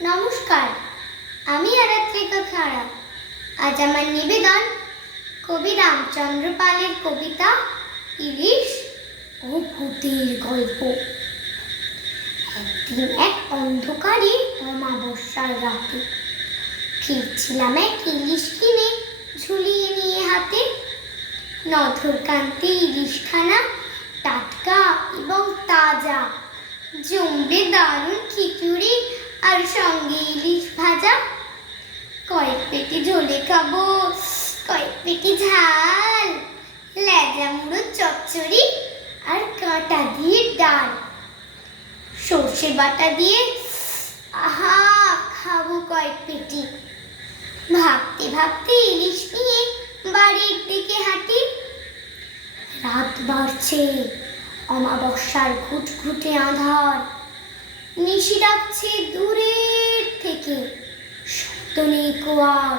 নমস্কার, আমি আরাত্রিকা খাড়া। আজ আমার নিবেদন কবি রামচন্দ্র পালের কবিতা ইলিশ ও ভূতের গল্প। একদিন এক অন্ধকারে অমাবস্যার রাতে ফিরছিলাম এক ইলিশ কিনে ঝুলিয়ে নিয়ে হাতে। নধরকান্তি ইলিশখানা টাটকা এবং তাজা, জমবে দারুণ খিচুড়ি আর সঙ্গে ইলিশ ভাজা। কয়েক পেটি ঝোলে খাবো, কয়েক পেটি ঝাল, লেজা মুড়ো চচ্চড়ি আর কাঁটা দিয়ে ডাল, সর্ষে বাটা দিয়ে আহা খাবো কয়েক পেটি। ভাবতে ভাবতে ইলিশ নিয়ে বাড়ির দিকে হাঁটি। রাত বাড়ছে, অমাবস্যার ঘুটঘুটে আঁধার, নিশি ডাকছে দূরের থেকে, শব্দ নেই কুয়ার।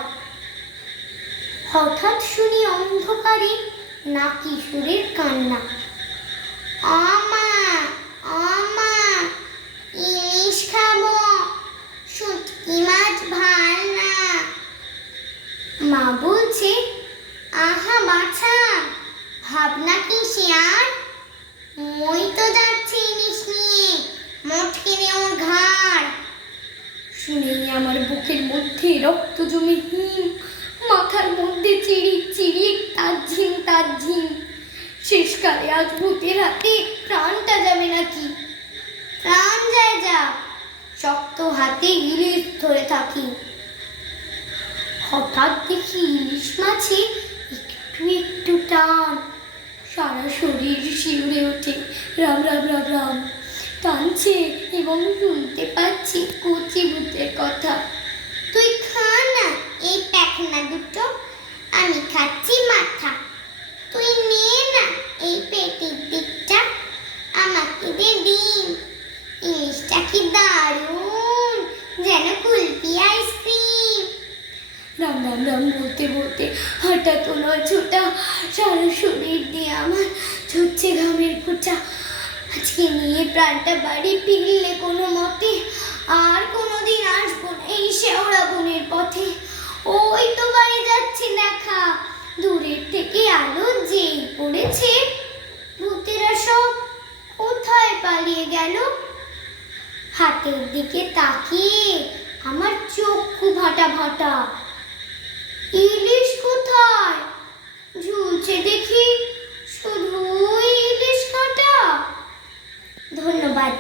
হঠাৎ শুনি অন্ধকারে না কিশোরের কান্না, আমা আমা ইলিশ খাবো, শুটকি মাছ ভাল না। মা বলছে, আহা বাছা, ভাবনা কি শেয়ার, মই তো যাচ্ছে ইলিশ নিয়ে, মোটকে নে ওর ঘাড়। শুনেই আমার বুকের মধ্যে রক্ত জমে হিম, মাথার মধ্যে চিড়িক চিড়িক তাজ্ঝিম তাজ্ঝিম। শেষকালে আজ ভূতের হাতে প্রাণটা যাবে নাকি? প্রাণ যায় যা, শক্ত হাতে ইলিশ ধরে থাকি। হঠাৎ দেখি ইলিশ মাছে একটু একটু টান, সারা শরীর শিউরে ওঠে, রাম রাম রাম রাম টানছে এবং শুনতে পাচ্ছি কচি ভূতের কথা। তুই খা না এই প্যাখনা দুটো, আমি খাচ্ছি মাথা। তুই নে না এই পেটের দিকটা, আমাকে দে ডিম। ইলিশটা কি দারুণ, যেন কুলফি আইসক্রিম। রাম রাম রাম বলতে বলতে হঠাৎ নয় ছোটা, সারা শরীর দিয়ে আমার ঝরছে ঘামের ফোঁটা। আজকে নিয়ে প্রাণটা বাড়ি ফিরলে কোনো মতে, আর কোনোদিন আসবো না এই শেওড়া বনের পথে। ওই তো বাড়ি যাচ্ছে দেখা, দূরের থেকে আলো যেই পড়েছে, ভূতেরা সব কোথায় পালিয়ে গেল। হাতের দিকে তাকিয়ে আমার চক্ষু ভাটা ভাটা, ইলিশ কোথায়? ঝুলছে দেখি শুধু ইলিশ কাঁটা। ধন্যবাদ।